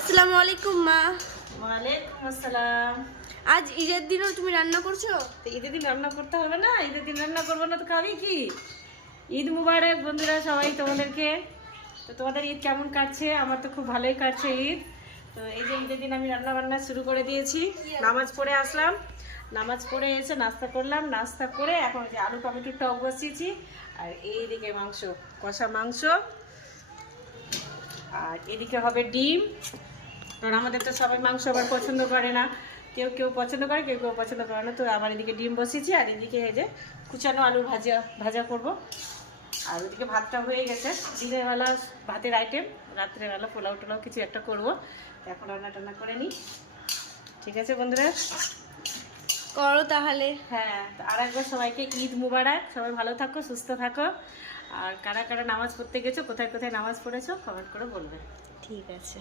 আসসালামু আলাইকুম মা। ওয়ালাইকুম আসসালাম। আজ ঈদের দিনও তুমি রান্না করছো? তো ঈদের দিন রান্না করতে হবে না? ঈদের দিন রান্না করবো না তো খাবি কি? ঈদ মুবারক বন্ধুরা সবাই তোমাদেরকে। তো তোমাদের ঈদ কেমন কাটছে? আমার তো খুব ভালোই কাটছে ঈদ। তো এই যে ঈদের দিন আমি রান্না বান্না শুরু করে দিয়েছি। নামাজ পড়ে আসলাম, নামাজ পড়ে এসে নাস্তা করলাম, নাস্তা করে এখন যে আলু টমেটোর টক বসিয়েছি। আর এইদিকে মাংস, কষা মাংস, আর এদিকে হবে ডিম। কারণ আমাদের তো সবাই মাংস আবার পছন্দ করে না, কেউ কেউ পছন্দ করে, কেউ কেউ পছন্দ করে না। তো আবার এদিকে ডিম বসিয়েছি, আর এদিকে এই যে কুচানো আলু ভাজা ভাজা করব। আর ওদিকে ভাতটা হয়ে গেছে, দিনের বেলা ভাতের আইটেম, রাত্রেবেলা পোলাও টোলাও কিছু একটা করব। এখন রান্না টান্না করে নিই। ঠিক আছে বন্ধুরা, করো তাহলে। হ্যাঁ। আর একবার সবাইকে ঈদ মুবারক। সবাই ভালো থাকো, সুস্থ থাকো। আর কারা কারা নামাজ পড়তে গেছো, কোথায় কোথায় নামাজ পড়েছো, কমেন্ট করে বলবে। ঠিক আছে।